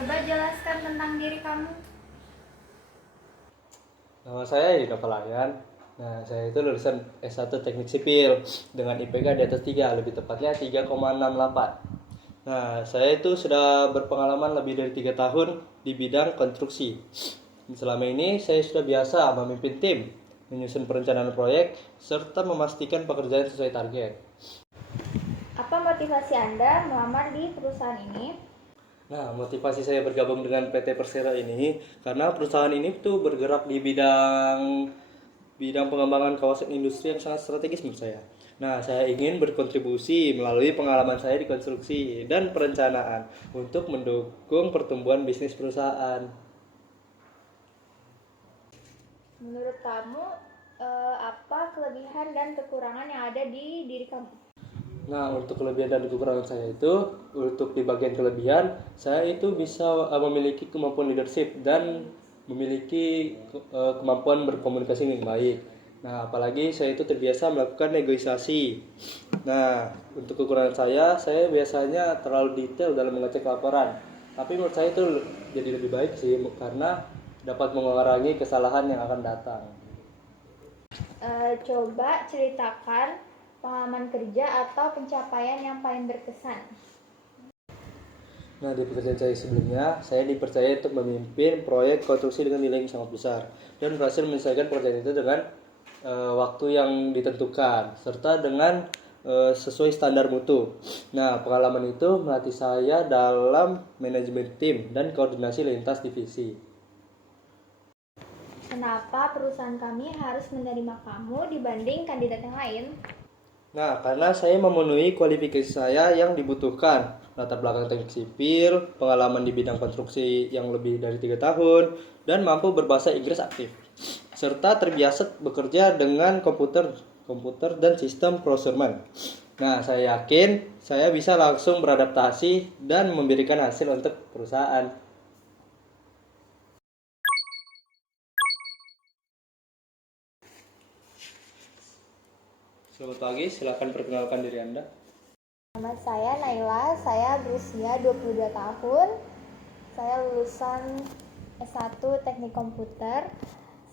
Coba jelaskan tentang diri kamu. Nama saya Edi Novalayan. Nah, saya itu lulusan S1 Teknik Sipil dengan IPK di atas 3, lebih tepatnya 3,68. Nah, saya itu sudah berpengalaman lebih dari 3 tahun di bidang konstruksi. Selama ini saya sudah biasa memimpin tim, menyusun perencanaan proyek, serta memastikan pekerjaan sesuai target. Apa motivasi Anda melamar di perusahaan ini? Nah, motivasi saya bergabung dengan PT Persero ini karena perusahaan ini tuh bergerak di bidang pengembangan kawasan industri yang sangat strategis menurut saya. Nah, saya ingin berkontribusi melalui pengalaman saya di konstruksi dan perencanaan untuk mendukung pertumbuhan bisnis perusahaan. Menurut kamu, apa kelebihan dan kekurangan yang ada di diri kamu? Nah, untuk kelebihan dan kekurangan saya itu, untuk di bagian kelebihan, saya itu bisa memiliki kemampuan leadership dan memiliki kemampuan berkomunikasi dengan baik. Nah, apalagi saya itu terbiasa melakukan negosiasi. Nah, untuk kekurangan saya biasanya terlalu detail dalam mengecek laporan. Tapi menurut saya itu jadi lebih baik sih, karena dapat mengurangi kesalahan yang akan datang. Coba ceritakan pengalaman kerja atau pencapaian yang paling berkesan. Nah, di pekerjaan saya sebelumnya, saya dipercaya untuk memimpin proyek konstruksi dengan nilai yang sangat besar dan berhasil menyelesaikan pekerjaan itu dengan waktu yang ditentukan serta dengan sesuai standar mutu. Nah, pengalaman itu melatih saya dalam manajemen tim dan koordinasi lintas divisi. Kenapa perusahaan kami harus menerima kamu dibanding kandidat yang lain? Nah, karena saya memenuhi kualifikasi saya yang dibutuhkan, latar belakang teknik sipil, pengalaman di bidang konstruksi yang lebih dari 3 tahun, dan mampu berbahasa Inggris aktif, serta terbiasa bekerja dengan komputer dan sistem procurement. Nah, saya yakin saya bisa langsung beradaptasi dan memberikan hasil untuk perusahaan. Selamat pagi, silakan perkenalkan diri Anda. Nama saya Naila, saya berusia 22 tahun. Saya lulusan S1 Teknik Komputer.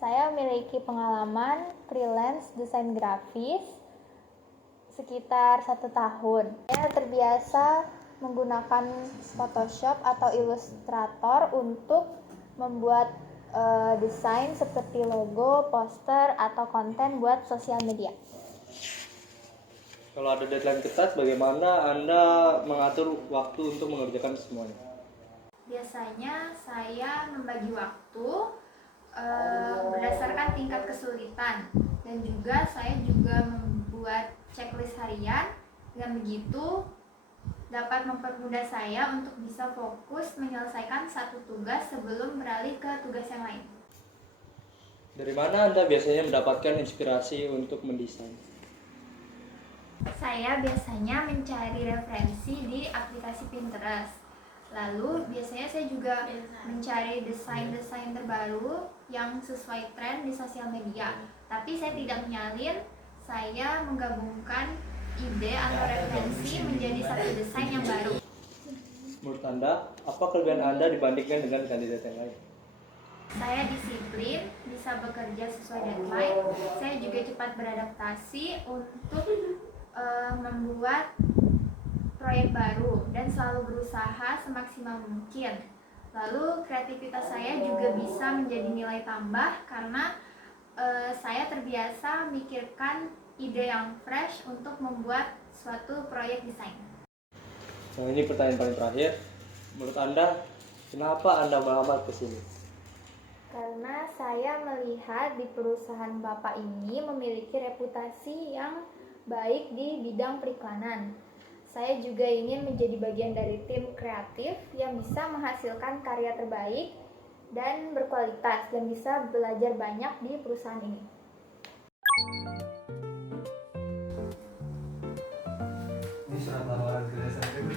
Saya memiliki pengalaman freelance desain grafis sekitar 1 tahun. Saya terbiasa menggunakan Photoshop atau Illustrator untuk membuat desain seperti logo, poster, atau konten buat sosial media. Kalau ada deadline ketat, bagaimana Anda mengatur waktu untuk mengerjakan semuanya? Biasanya saya membagi waktu berdasarkan tingkat kesulitan, dan juga saya membuat checklist harian. Dengan begitu dapat mempermudah saya untuk bisa fokus menyelesaikan satu tugas sebelum beralih ke tugas yang lain. Dari mana Anda biasanya mendapatkan inspirasi untuk mendesain? Saya biasanya mencari referensi di aplikasi Pinterest. Lalu biasanya saya juga mencari desain-desain terbaru yang sesuai tren di sosial media. Tapi saya tidak menyalin, saya menggabungkan ide atau referensi menjadi satu desain yang baru. Menurut Anda, apa kelebihan Anda dibandingkan dengan kandidat yang lain? Saya disiplin, bisa bekerja sesuai deadline. Saya juga cepat beradaptasi untuk membuat proyek baru dan selalu berusaha semaksimal mungkin. Lalu kreativitas saya juga bisa menjadi nilai tambah karena saya terbiasa memikirkan ide yang fresh untuk membuat suatu proyek desain. Nah, ini pertanyaan paling terakhir. Menurut Anda, kenapa Anda melamar ke sini? Karena saya melihat di perusahaan Bapak ini memiliki reputasi yang baik di bidang periklanan. Saya juga ingin menjadi bagian dari tim kreatif yang bisa menghasilkan karya terbaik dan berkualitas dan bisa belajar banyak di perusahaan ini. Ini surat lamaran kerja saya.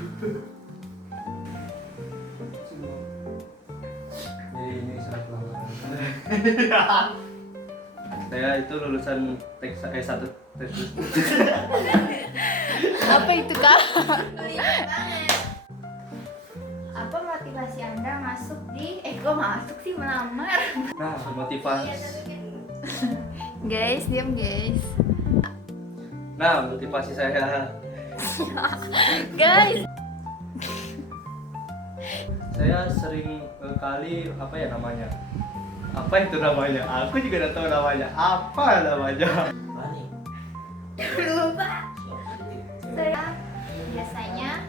Jadi ini surat lamaran. Saya itu lulusan S1 Teknik. Apa itu, Kak? Apa motivasi motivasi Anda masuk di kok masuk sih melamar? Nah, motivasi. Guys, diam guys. Nah, motivasi saya. Guys. Saya sering kali apa ya namanya? Apa itu namanya? Aku juga tidak tahu namanya. Apa namanya? Lupa. Saya biasanya